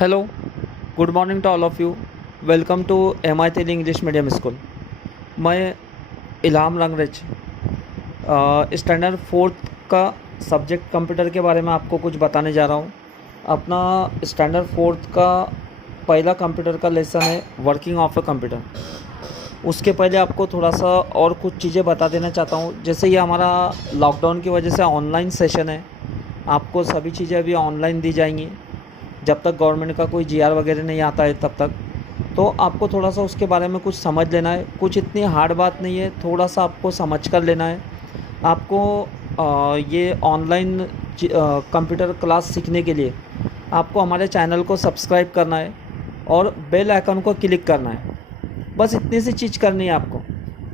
Hello, good morning to all of you. Welcome to MI Teli English medium school. मैं इल्हाम Rangrez standard fourth का subject computer के बारे में आपको कुछ बताने जा रहा हूँ. अपना स्टैंडर्ड फोर्थ का पहला कंप्यूटर का लेसन है वर्किंग ऑफ ए कंप्यूटर. उसके पहले आपको थोड़ा सा और कुछ चीज़ें बता देना चाहता हूँ. जैसे ये हमारा लॉकडाउन की वजह से ऑनलाइन सेशन है. आपको सभी चीज़ें अभी ऑनलाइन दी जाएंगी जब तक गवर्नमेंट का कोई जीआर वगैरह नहीं आता है तब तक. तो आपको थोड़ा सा उसके बारे में कुछ समझ लेना है. कुछ इतनी हार्ड बात नहीं है, थोड़ा सा आपको समझ कर लेना है. आपको ये ऑनलाइन कंप्यूटर क्लास सीखने के लिए आपको हमारे चैनल को सब्सक्राइब करना है और बेल आइकन को क्लिक करना है. बस इतनी सी चीज़ करनी है आपको.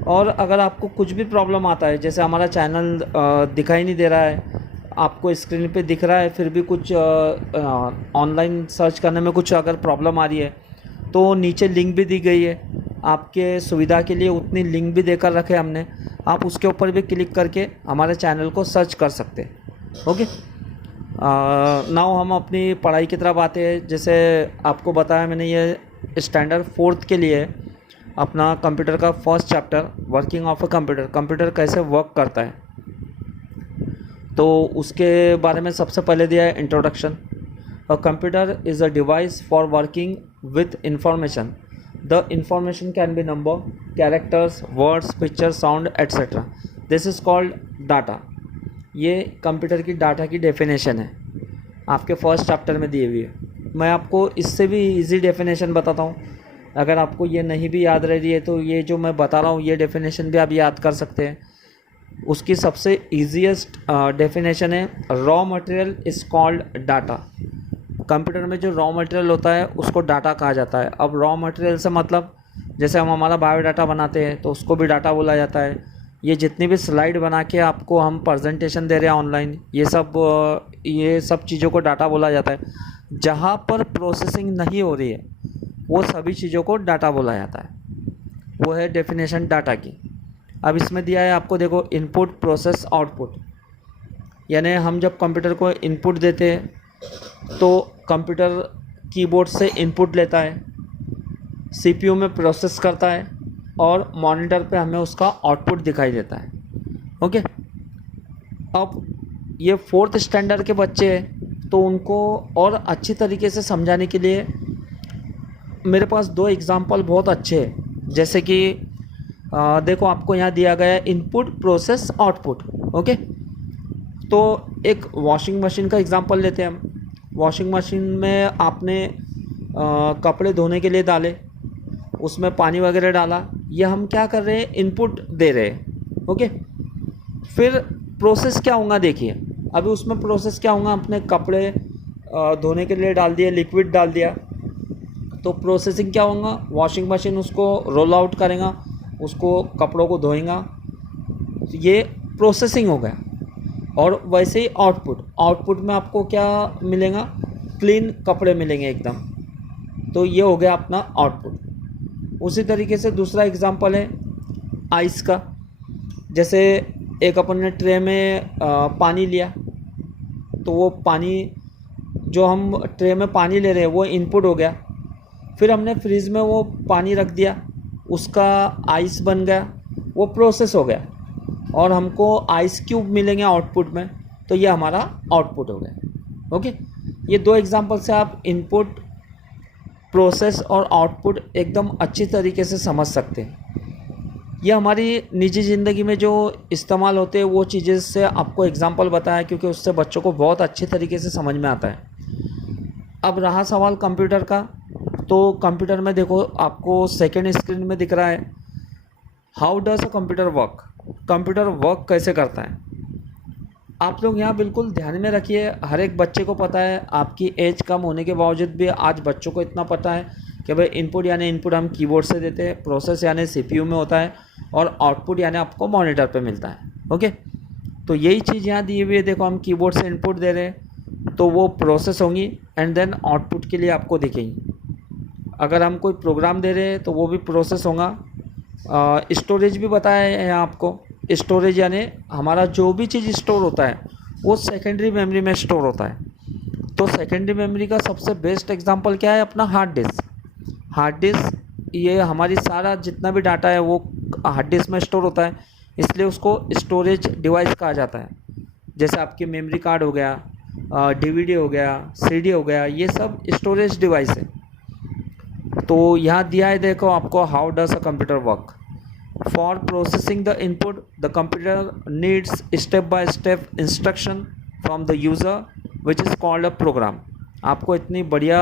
और अगर आपको कुछ भी प्रॉब्लम आता है, जैसे हमारा चैनल दिखाई नहीं दे रहा है, आपको स्क्रीन पे दिख रहा है, फिर भी कुछ ऑनलाइन सर्च करने में कुछ अगर प्रॉब्लम आ रही है तो नीचे लिंक भी दी गई है. आपके सुविधा के लिए उतनी लिंक भी देकर रखे हमने. आप उसके ऊपर भी क्लिक करके हमारे चैनल को सर्च कर सकते हैं. ओके, नाउ हम अपनी पढ़ाई की तरफ आते हैं. जैसे आपको बताया मैंने, ये स्टैंडर्ड फोर्थ के लिए अपना कंप्यूटर का first chapter working of a computer, computer कैसे वर्क करता है, तो उसके बारे में सबसे पहले दिया है introduction. A computer is a device for working with information. The information can be number, characters, words, picture, sound etcetera. This is called data. ये कंप्यूटर की डाटा की डेफिनेशन है, आपके फर्स्ट चैप्टर में दी हुई है. मैं आपको इससे भी इजी डेफिनेशन बताता हूँ. अगर आपको ये नहीं भी याद रह रही है तो ये जो मैं बता रहा हूँ ये डेफिनेशन भी आप याद कर सकते हैं. उसकी सबसे ईजीएस्ट डेफिनेशन है raw material is called data. Computer में जो रॉ मटेरियल होता है उसको डाटा कहा जाता है. अब रॉ मटेरियल से मतलब जैसे हम हमारा बायोडाटा बनाते हैं तो उसको भी डाटा बोला जाता है. ये जितनी भी स्लाइड बना के आपको हम प्रेजेंटेशन दे रहे हैं ऑनलाइन, ये सब चीज़ों को डाटा बोला जाता है. जहाँ पर प्रोसेसिंग नहीं हो रही है वो सभी चीज़ों को डाटा बोला जाता है. वो है डेफिनेशन डाटा की. अब इसमें दिया है आपको, देखो, इनपुट, प्रोसेस, आउटपुट. यानी हम जब कंप्यूटर को इनपुट देते हैं तो कंप्यूटर कीबोर्ड से इनपुट लेता है, सीपीयू में प्रोसेस करता है और मॉनिटर पे हमें उसका आउटपुट दिखाई देता है. ओके, अब ये फोर्थ स्टैंडर्ड के बच्चे हैं तो उनको और अच्छी तरीके से समझाने के लिए मेरे पास दो एग्जांपल बहुत अच्छे हैं. जैसे कि देखो, आपको यहाँ दिया गया है इनपुट, प्रोसेस, आउटपुट. ओके, तो एक वॉशिंग मशीन का एग्जांपल लेते हैं हम. वॉशिंग मशीन में आपने कपड़े धोने के लिए डाले, उसमें पानी वगैरह डाला. ये हम क्या कर रहे हैं, इनपुट दे रहे हैं. ओके, फिर प्रोसेस क्या होगा, देखिए. अभी उसमें प्रोसेस क्या होगा, अपने कपड़े धोने के लिए डाल दिए, लिक्विड डाल दिया, तो प्रोसेसिंग क्या होगा, वॉशिंग मशीन उसको रोल आउट करेगा, उसको कपड़ों को धोएगा. ये प्रोसेसिंग हो गया. और वैसे ही आउटपुट में आपको क्या मिलेगा, क्लीन कपड़े मिलेंगे एकदम. तो ये हो गया अपना आउटपुट. उसी तरीके से दूसरा एग्जांपल है आइस का. जैसे एक अपन ने ट्रे में पानी लिया, तो वो पानी जो हम ट्रे में पानी ले रहे हैं वो इनपुट हो गया. फिर हमने फ्रिज में वो पानी रख दिया, उसका आइस बन गया, वो प्रोसेस हो गया और हमको आइस क्यूब मिलेंगे आउटपुट में. तो ये हमारा आउटपुट हो गया. ओके, ये दो एग्जांपल से आप इनपुट, प्रोसेस और आउटपुट एकदम अच्छी तरीके से समझ सकते हैं. ये हमारी निजी ज़िंदगी में जो इस्तेमाल होते हैं वो चीज़ें से आपको एग्जांपल बताया, क्योंकि उससे बच्चों को बहुत अच्छे तरीके से समझ में आता है. अब रहा सवाल कंप्यूटर का, तो कंप्यूटर में देखो, आपको सेकेंड स्क्रीन में दिख रहा है how does a computer work. Computer work कैसे करता है. आप लोग यहाँ बिल्कुल ध्यान में रखिए. हर एक बच्चे को पता है, आपकी एज कम होने के बावजूद भी आज बच्चों को इतना पता है कि भाई इनपुट यानी इनपुट हम कीबोर्ड से देते हैं, प्रोसेस यानी सीपीयू में होता है, और आउटपुट यानी आपको मॉनिटर पे मिलता है. ओके, तो यही चीज़ यहाँ दी हुई है. देखो, हम कीबोर्ड से इनपुट दे रहे हैं तो वो प्रोसेस होंगी एंड देन आउटपुट के लिए आपको दिखेंगी. अगर हम कोई प्रोग्राम दे रहे हैं तो वो भी प्रोसेस होगा. स्टोरेज भी बताया है यहाँ आपको. स्टोरेज यानी हमारा जो भी चीज़ स्टोर होता है वो सेकेंडरी मेमोरी में स्टोर होता है. तो सेकेंडरी मेमोरी का सबसे बेस्ट एग्जांपल क्या है? अपना हार्ड डिस्क। हार्ड डिस्क ये हमारी सारा जितना भी डाटा है वो हार्ड डिस्क में स्टोर होता है, इसलिए उसको स्टोरेज डिवाइस कहा जाता है। जैसे आपकी मेमोरी कार्ड हो गया, डीवीडी हो गया, सीडी हो गया, ये सब स्टोरेज डिवाइस है। तो यहाँ दिया है, देखो आपको, how does a computer work. For processing the input the computer needs step by step instruction from the user which is called a program. आपको इतनी बढ़िया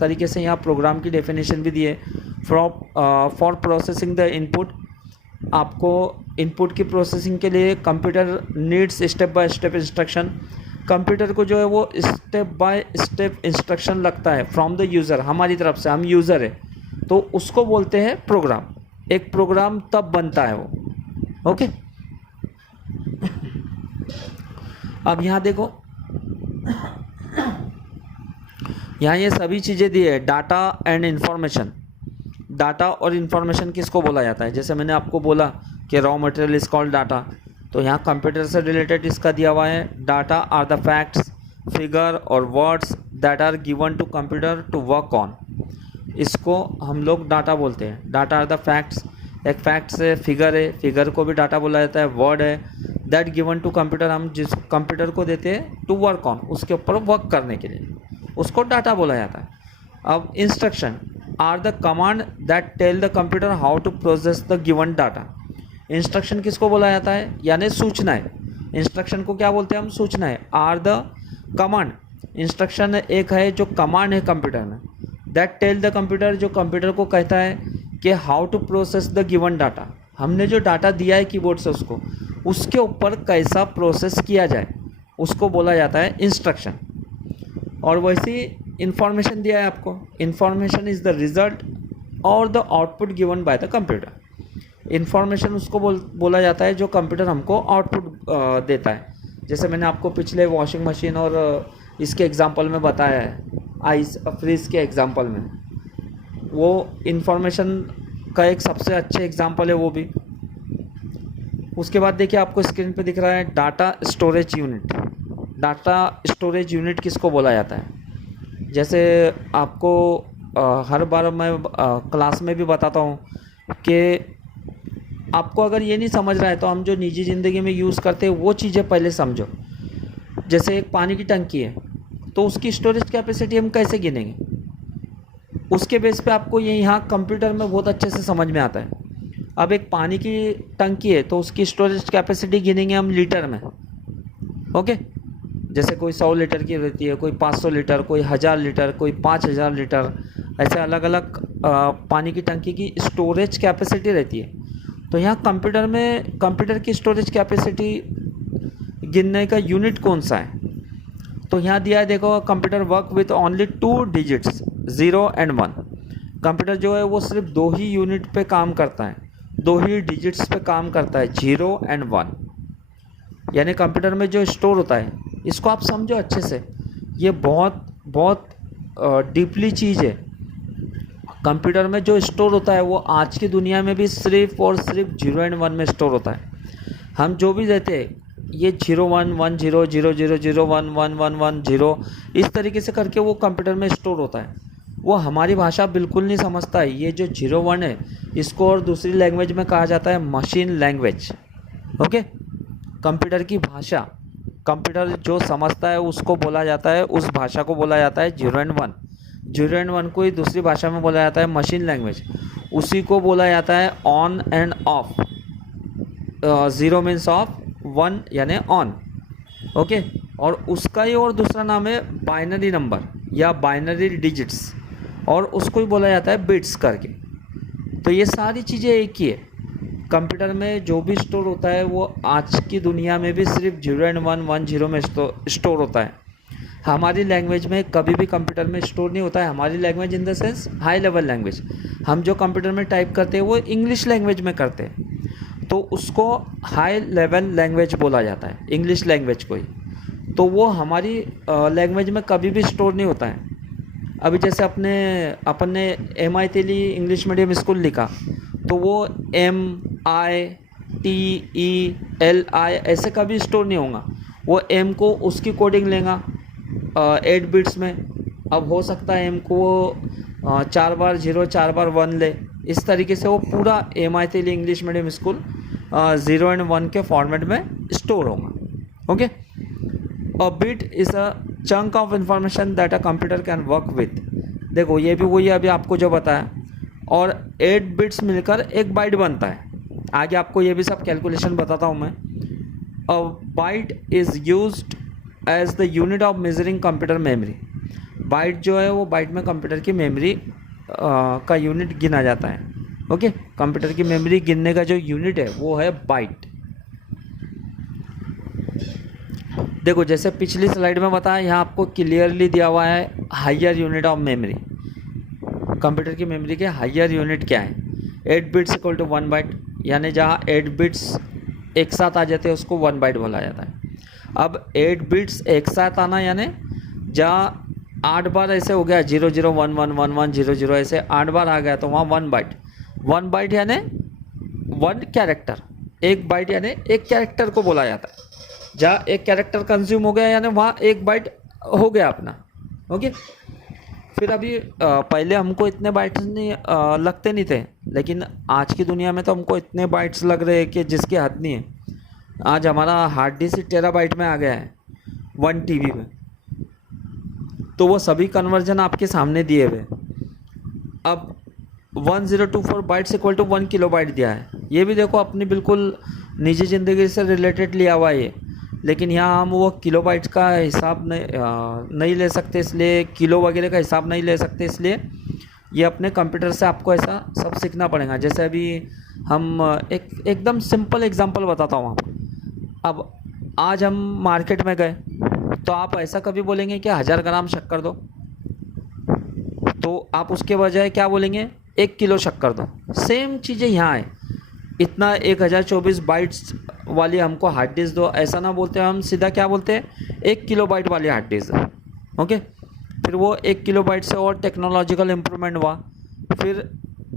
तरीके से यहाँ प्रोग्राम की डेफिनेशन भी दी है। फॉर प्रोसेसिंग द इनपुट, आपको इनपुट की प्रोसेसिंग के लिए computer needs step by step instruction. Computer को जो है वो स्टेप बाय स्टेप इंस्ट्रक्शन लगता है फ्रॉम द यूज़र, हमारी तरफ से, हम यूज़र है, तो उसको बोलते हैं प्रोग्राम। एक प्रोग्राम तब बनता है वो। ओके, अब यहाँ देखो, यहाँ ये सभी चीज़ें दी है, डाटा एंड इन्फॉर्मेशन। डाटा और इन्फॉर्मेशन किसको बोला जाता है? जैसे मैंने आपको बोला कि raw material is called data, तो यहाँ कंप्यूटर से रिलेटेड इसका दिया हुआ है, data are the facts, figure और words that are given to computer to work on. इसको हम लोग डाटा बोलते हैं। डाटा आर द फैक्ट्स, एक फैक्ट्स है, फिगर है, फिगर को भी डाटा बोला जाता है, वर्ड है, दैट गिवन टू कंप्यूटर, हम जिस कंप्यूटर को देते हैं टू वर्क ऑन, उसके ऊपर वर्क करने के लिए, उसको डाटा बोला जाता है। अब instruction are the command that tell the computer how to process the given data. Instruction किसको बोला जाता है? यानी सूचनाएं। इंस्ट्रक्शन को क्या बोलते हैं हम? सूचनाएं। आर द कमांड, इंस्ट्रक्शन एक है जो कमांड है कंप्यूटर में, दैट टेल द कंप्यूटर, जो कंप्यूटर को कहता है कि how to process the given data, हमने जो डाटा दिया है कीबोर्ड से उसको, उसके ऊपर कैसा प्रोसेस किया जाए, उसको बोला जाता है इंस्ट्रक्शन। और वैसे इंफॉर्मेशन दिया है आपको, इंफॉर्मेशन इज़ द रिजल्ट और the output given by the computer. Information उसको बोला जाता है जो कंप्यूटर हमको आउटपुट देता है। जैसे मैंने आपको पिछले वॉशिंग मशीन और इसके एग्जांपल में बताया है, आइस फ्रीज के एग्जांपल में, वो इंफॉर्मेशन का एक सबसे अच्छे एग्जांपल है वो भी। उसके बाद देखिए आपको स्क्रीन पे दिख रहा है data storage unit. Data storage unit किसको बोला जाता है? जैसे आपको हर बार मैं क्लास में भी बताता हूँ कि आपको अगर ये नहीं समझ रहा है तो हम जो निजी ज़िंदगी में यूज़ करते हैं वो चीज़ें पहले समझो। जैसे एक पानी की टंकी है, तो उसकी स्टोरेज कैपेसिटी हम कैसे गिनेंगे? उसके बेस पे आपको ये यहाँ कंप्यूटर में बहुत अच्छे से समझ में आता है। अब एक पानी की टंकी है तो उसकी स्टोरेज कैपेसिटी गिनेंगे हम लीटर में। ओके, जैसे कोई 100 लीटर की रहती है, कोई 500 लीटर, कोई 1000 लीटर, कोई 5000 लीटर, ऐसे अलग अलग पानी की टंकी की स्टोरेज कैपेसिटी रहती है। तो यहाँ कंप्यूटर में कंप्यूटर की स्टोरेज कैपेसिटी गिनने का यूनिट कौन सा है? तो यहाँ दिया है, देखो, computer work with only 2 digits 0 and 1। Computer जो है वो सिर्फ 2 ही यूनिट पे काम करता है, 2 ही डिजिट्स पे काम करता है, 0 and 1। यानी कंप्यूटर में जो स्टोर होता है, इसको आप समझो अच्छे से, ये बहुत बहुत डीपली चीज़ है। कंप्यूटर में जो स्टोर होता है वो आज की दुनिया में भी सिर्फ और सिर्फ 0 and 1 में स्टोर होता है। हम जो भी देते हैं ये 0 1 1 0 0 0 0 1 1 1 1 0, इस तरीके से करके वो कंप्यूटर में स्टोर होता है। वो हमारी भाषा बिल्कुल नहीं समझता है। ये जो 0 1 है, इसको और दूसरी लैंग्वेज में कहा जाता है मशीन लैंग्वेज। ओके, कंप्यूटर की भाषा, कंप्यूटर जो समझता है उसको बोला जाता है, उस भाषा को बोला जाता है 0 and 1। 0 and 1 को ही दूसरी भाषा में बोला जाता है मशीन लैंग्वेज। उसी को बोला जाता है on end of. 0 means of, 1 यानी ऑन। ओके, और उसका ही और दूसरा नाम है बाइनरी नंबर या बाइनरी डिजिट्स, और उसको ही बोला जाता है बिट्स करके। तो ये सारी चीज़ें एक ही है। कंप्यूटर में जो भी स्टोर होता है वो आज की दुनिया में भी सिर्फ 0 and 1 1 0 में स्टोर होता है। हमारी लैंग्वेज में कभी भी कंप्यूटर में स्टोर नहीं होता है। हमारी language in the sense high level language, हम जो कंप्यूटर में टाइप करते हैं वो इंग्लिश लैंग्वेज में करते हैं, तो उसको हाई लेवल लैंग्वेज बोला जाता है, इंग्लिश लैंग्वेज को ही। तो वो हमारी लैंग्वेज में कभी भी स्टोर नहीं होता है। अभी जैसे अपन ने MI तेली इंग्लिश मीडियम स्कूल लिखा, तो वो MITELI ऐसे कभी स्टोर नहीं होगा। वो M को उसकी कोडिंग लेगा, 8 बिट्स में, अब हो सकता है हमको 4 बार 0 4 बार 1 ले, इस तरीके से वो पूरा MI Teli English medium school 0 and 1 के फॉर्मेट में स्टोर होगा। Okay, a bit is a chunk of information that a computer can work with. देखो ये भी वही अभी आपको जो बताया, और 8 बिट्स मिलकर एक बाइट बनता है। आगे आपको ये भी सब कैलकुलेशन बताता हूँ मैं। A byte is used as the unit of measuring computer memory. Byte जो है वो बाइट में कंप्यूटर की मेमोरी का यूनिट गिना जाता है। ओके, कंप्यूटर की मेमोरी गिनने का जो यूनिट है वो है बाइट। देखो जैसे पिछली स्लाइड में बताया, यहाँ आपको क्लियरली दिया हुआ है higher unit of memory. Computer की मेमोरी के हायर यूनिट क्या है? 8 बिट्स इक्वल टू 1 बाइट, यानी जहाँ 8 बिट्स एक साथ आ जाते हैं उसको 1 बाइट बोला जाता है। अब 8 बिट्स एक साथ आना यानी जहाँ 8 बार ऐसे हो गया 0 0 1 1 1 1 0 0 ऐसे 8 बार आ गया तो वहाँ 1 बाइट। 1 बाइट यानी 1 कैरेक्टर, एक बाइट यानी एक कैरेक्टर को बोला जाता है। जहाँ एक कैरेक्टर कंज्यूम हो गया यानी वहाँ एक बाइट हो गया अपना। ओके, फिर अभी पहले हमको इतने बाइट्स नहीं लगते नहीं थे, लेकिन आज की दुनिया में तो हमको इतने बाइट्स लग रहे हैं कि जिसकी हद नहीं है। आज हमारा हार्ड डिस्क टेराबाइट में आ गया है 1 TB में, तो वो सभी कन्वर्जन आपके सामने दिए हुए। अब 1024 बाइट्स इक्वल टू 1 किलोबाइट दिया है। ये भी देखो अपनी बिल्कुल निजी ज़िंदगी से रिलेटेड लिया हुआ है ये, लेकिन यहाँ हम वो किलोबाइट्स का हिसाब नहीं ले सकते, इसलिए किलो वगैरह का हिसाब नहीं ले सकते, इसलिए ये अपने कंप्यूटर से आपको ऐसा सब सीखना पड़ेगा। जैसे अभी हम एकदम सिंपल एग्जांपल बताता हूँ आपको। अब आज हम मार्केट में गए तो आप ऐसा कभी बोलेंगे कि 1000 ग्राम शक्कर दो, तो आप उसके बजाय क्या बोलेंगे 1 किलो शक्कर दो। सेम चीज़ें यहाँ है, इतना 1024 बाइट्स वाली हमको हार्ड डिस्क दो ऐसा ना बोलते हैं, हम सीधा क्या बोलते हैं 1 किलो बाइट वाली हार्ड डिस्क दो। ओके, फिर वो 1 किलो बाइट से और टेक्नोलॉजिकल इम्प्रूवमेंट हुआ, फिर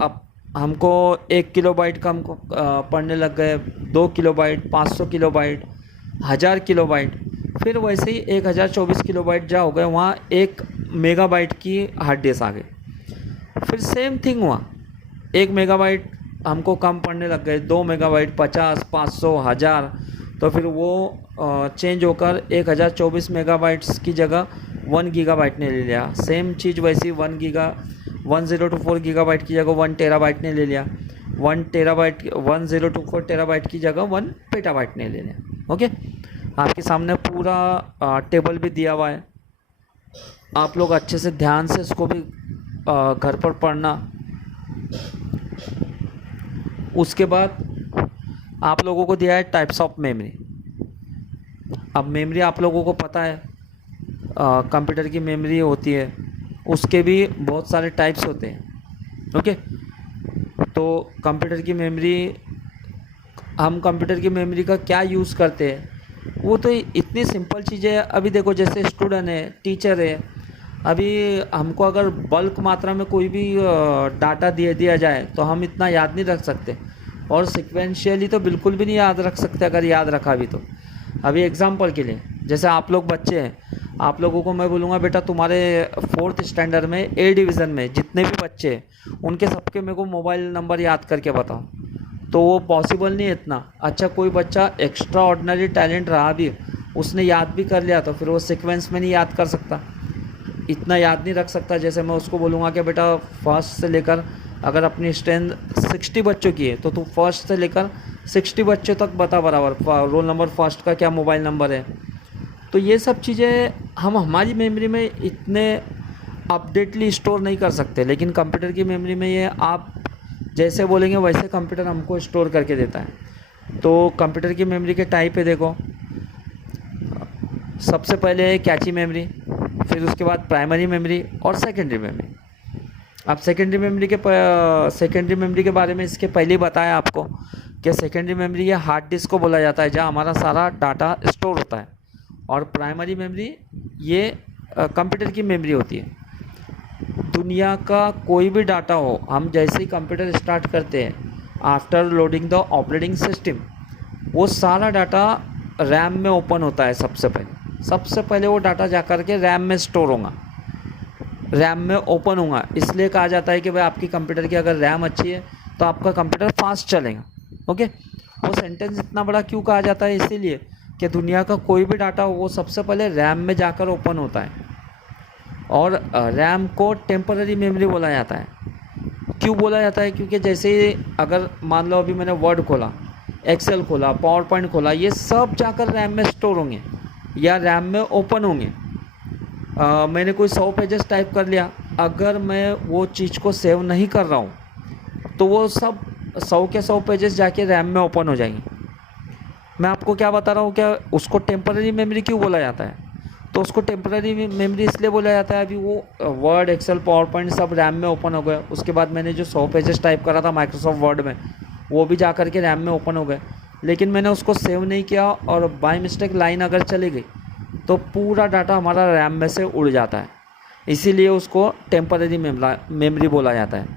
अब हमको 1 किलो बाइट का हमको पढ़ने लग गए 2 kilo byte, 500 kilo byte, 1000 kilo byte, फिर वैसे ही 1024 किलो बाइट जहाँ हो गए वहाँ 1 मेगाबाइट की हार्ड डिस्क आ गई। फिर सेम थिंग हुआ, 1 मेगाबाइट हमको कम पड़ने लग गए, 2 मेगाबाइट, 50, 500, 1000, तो फिर वो चेंज होकर 1024 मेगाबाइट्स की जगह 1 गीगाबाइट ने ले लिया। सेम चीज़ वैसी 1024 गीगाबाइट की जगह 1 टेराबाइट ने ले लिया। 1024 टेराबाइट की जगह 1 पेटाबाइट ने ले लिया। ओके, आपके सामने पूरा टेबल भी दिया हुआ है, आप लोग अच्छे से ध्यान से इसको भी घर पर पढ़ना। उसके बाद आप लोगों को दिया है टाइप्स ऑफ मेमोरी। अब मेमोरी आप लोगों को पता है कंप्यूटर की मेमोरी होती है, उसके भी बहुत सारे टाइप्स होते हैं। ओके, तो कंप्यूटर की मेमोरी, हम कंप्यूटर की मेमोरी का क्या यूज़ करते हैं वो तो इतनी सिंपल चीज़ें। अभी देखो जैसे स्टूडेंट है, टीचर है, अभी हमको अगर बल्क मात्रा में कोई भी डाटा दिया जाए तो हम इतना याद नहीं रख सकते, और सिक्वेंशियली तो बिल्कुल भी नहीं याद रख सकते अगर याद रखा भी तो। अभी एग्जांपल के लिए जैसे आप लोग बच्चे हैं, आप लोगों को मैं बोलूँगा बेटा तुम्हारे 4th स्टैंडर्ड में A डिवीज़न में जितने भी बच्चे हैं उनके सबके मेरे को मोबाइल नंबर याद करके बताओ, तो वो पॉसिबल नहीं है इतना। अच्छा, कोई बच्चा एक्स्ट्रा ऑर्डिनरी टैलेंट रहा भी, उसने याद भी कर लिया तो फिर वो सीक्वेंस में नहीं याद कर सकता, इतना याद नहीं रख सकता। जैसे मैं उसको बोलूँगा कि बेटा फर्स्ट से लेकर, अगर अपनी स्ट्रेंथ 60 बच्चों की है तो तू फर्स्ट से लेकर 60 बच्चों तक बता बराबर, रोल नंबर फर्स्ट का क्या मोबाइल नंबर है। तो ये सब चीज़ें हम हमारी मेमोरी में इतने अपडेटली स्टोर नहीं कर सकते, लेकिन कंप्यूटर की मेमोरी में ये आप जैसे बोलेंगे वैसे कंप्यूटर हमको स्टोर करके देता है। तो कंप्यूटर की मेमोरी के टाइप है, देखो सबसे पहले है कैची मेमोरी, फिर उसके बाद प्राइमरी मेमोरी और सेकेंडरी मेमोरी। अब सेकेंडरी मेमोरी के बारे में इसके पहले ही बताया आपको कि सेकेंडरी मेमोरी ये हार्ड डिस्क को बोला जाता है जहाँ हमारा सारा डाटा स्टोर होता है, और प्राइमरी मेमोरी ये कंप्यूटर की मेमोरी होती है। दुनिया का कोई भी डाटा हो, हम जैसे ही कंप्यूटर स्टार्ट करते हैं after loading the operating system, वो सारा डाटा रैम में ओपन होता है सबसे पहले। सबसे पहले वो डाटा जा कर के रैम में स्टोर होगा, रैम में ओपन होगा। इसलिए कहा जाता है कि भाई आपकी कंप्यूटर की अगर रैम अच्छी है तो आपका कंप्यूटर फास्ट चलेगा। ओके, वो सेंटेंस इतना बड़ा क्यों कहा जाता है? इसीलिए कि दुनिया का कोई भी डाटा वो सबसे पहले रैम में जाकर ओपन होता है, और रैम को टेम्पररी मेमोरी बोला जाता है। क्यों बोला जाता है? क्योंकि जैसे अगर मान लो अभी मैंने वर्ड खोला, एक्सेल खोला, पावर पॉइंट खोला, ये सब जाकर रैम में स्टोर होंगे या रैम में ओपन होंगे। मैंने कोई 100 पेजेस टाइप कर लिया, अगर मैं वो चीज़ को सेव नहीं कर रहा हूँ तो वो सब 100 के 100 पेजेस जाके रैम में ओपन हो जाएंगे। मैं आपको क्या बता रहा हूँ, क्या उसको टेम्पररी मेमोरी क्यों बोला जाता है? तो उसको टेम्पररी मेमोरी इसलिए बोला जाता है, अभी वो वर्ड, एक्सेल, पावर पॉइंट सब रैम में ओपन हो गए, उसके बाद मैंने जो 100 पेजेस टाइप करा था माइक्रोसॉफ्ट वर्ड में, वो भी जा कर के रैम में ओपन हो गए, लेकिन मैंने उसको सेव नहीं किया और बाय मिस्टेक लाइन अगर चली गई तो पूरा डाटा हमारा रैम में से उड़ जाता है। इसीलिए उसको टेम्पररी मेमोरी बोला जाता है।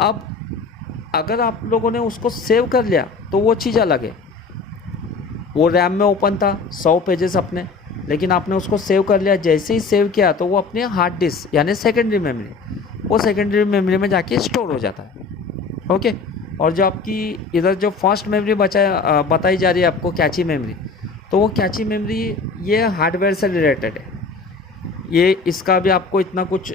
अब अगर आप लोगों ने उसको सेव कर लिया तो वो चीज़ अलग है, वो रैम में ओपन था 100 पेजेस अपने, लेकिन आपने उसको सेव कर लिया। जैसे ही सेव किया तो वो अपने हार्ड डिस्क यानी सेकेंडरी मेमोरी, वो सेकेंडरी मेमोरी में जाके स्टोर हो जाता है। ओके, और जो आपकी इधर जो फर्स्ट मेमोरी बताई जा रही है आपको, कैची मेमोरी, तो वो कैची मेमोरी ये हार्डवेयर से रिलेटेड है। ये इसका भी आपको इतना कुछ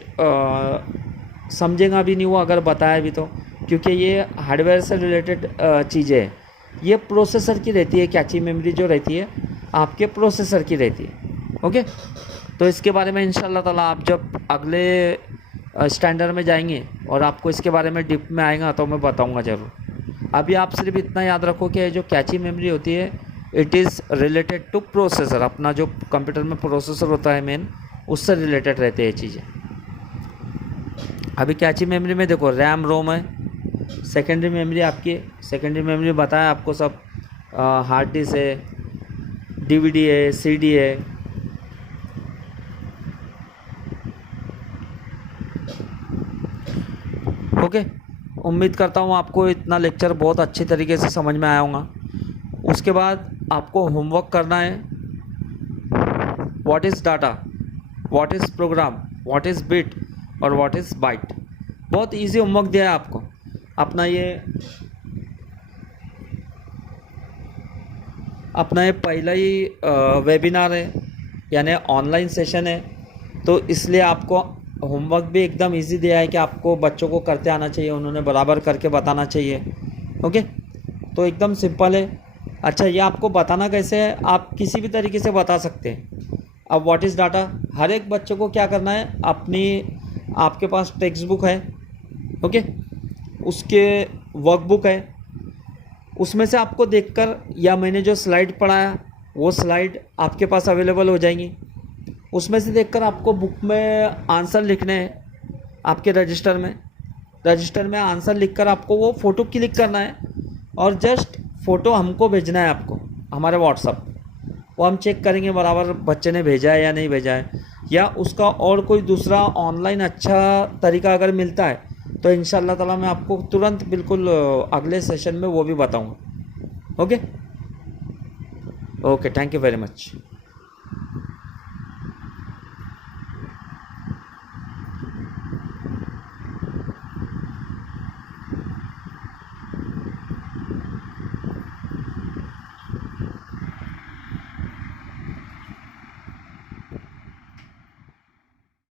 समझेगा भी नहीं वो अगर बताया भी तो, क्योंकि ये हार्डवेयर से रिलेटेड चीज़ें हैं। ये प्रोसेसर की रहती है, कैची मेमोरी जो रहती है आपके प्रोसेसर की रहती है। ओके, तो इसके बारे में इंशाल्लाह ताला आप जब अगले स्टैंडर्ड में जाएंगे और आपको इसके बारे में डीप में आएगा तो मैं बताऊंगा ज़रूर। अभी आप सिर्फ इतना याद रखो कि जो कैची मेमोरी होती है it is related two processor, अपना जो कंप्यूटर में प्रोसेसर होता है मेन, उससे रिलेटेड रहते हैं चीज़ें। अभी कैची मेमोरी में देखो रैम रोम है, सेकेंडरी मेमोरी आपकी, सेकेंडरी मेमोरी बताया आपको सब, हार्ड डिस्क है, डीवीडी है, सीडी है। ओके, उम्मीद करता हूँ आपको इतना लेक्चर बहुत अच्छी तरीके से समझ में आया होगा। उसके बाद आपको होमवर्क करना है, what is data, what is programme, what is bit और व्हाट इज़ बाइट। बहुत इजी होमवर्क दिया है आपको। अपना ये पहला ही वेबिनार है यानी ऑनलाइन सेशन है, तो इसलिए आपको होमवर्क भी एकदम इजी दिया है कि आपको बच्चों को करते आना चाहिए, उन्होंने बराबर करके बताना चाहिए। ओके, तो एकदम सिंपल है। अच्छा, ये आपको बताना कैसे है, आप किसी भी तरीके से बता सकते हैं। अब व्हाट इज़ डाटा, हर एक बच्चे को क्या करना है, आपके पास टेक्स्ट बुक है, ओके, उसके वर्कबुक है, उसमें से आपको देखकर या मैंने जो स्लाइड पढ़ाया वो स्लाइड आपके पास अवेलेबल हो जाएंगी, उसमें से देखकर आपको बुक में आंसर लिखने हैं। आपके रजिस्टर में आंसर लिखकर आपको वो फ़ोटो क्लिक करना है और जस्ट फ़ोटो हमको भेजना है, आपको हमारे व्हाट्सअप, वो हम चेक करेंगे बराबर बच्चे ने भेजा है या नहीं भेजा है, या उसका और कोई दूसरा ऑनलाइन अच्छा तरीका अगर मिलता है तो इंशाल्लाह ताला मैं आपको तुरंत बिल्कुल अगले सेशन में वो भी बताऊंगा। Okay, thank you very much.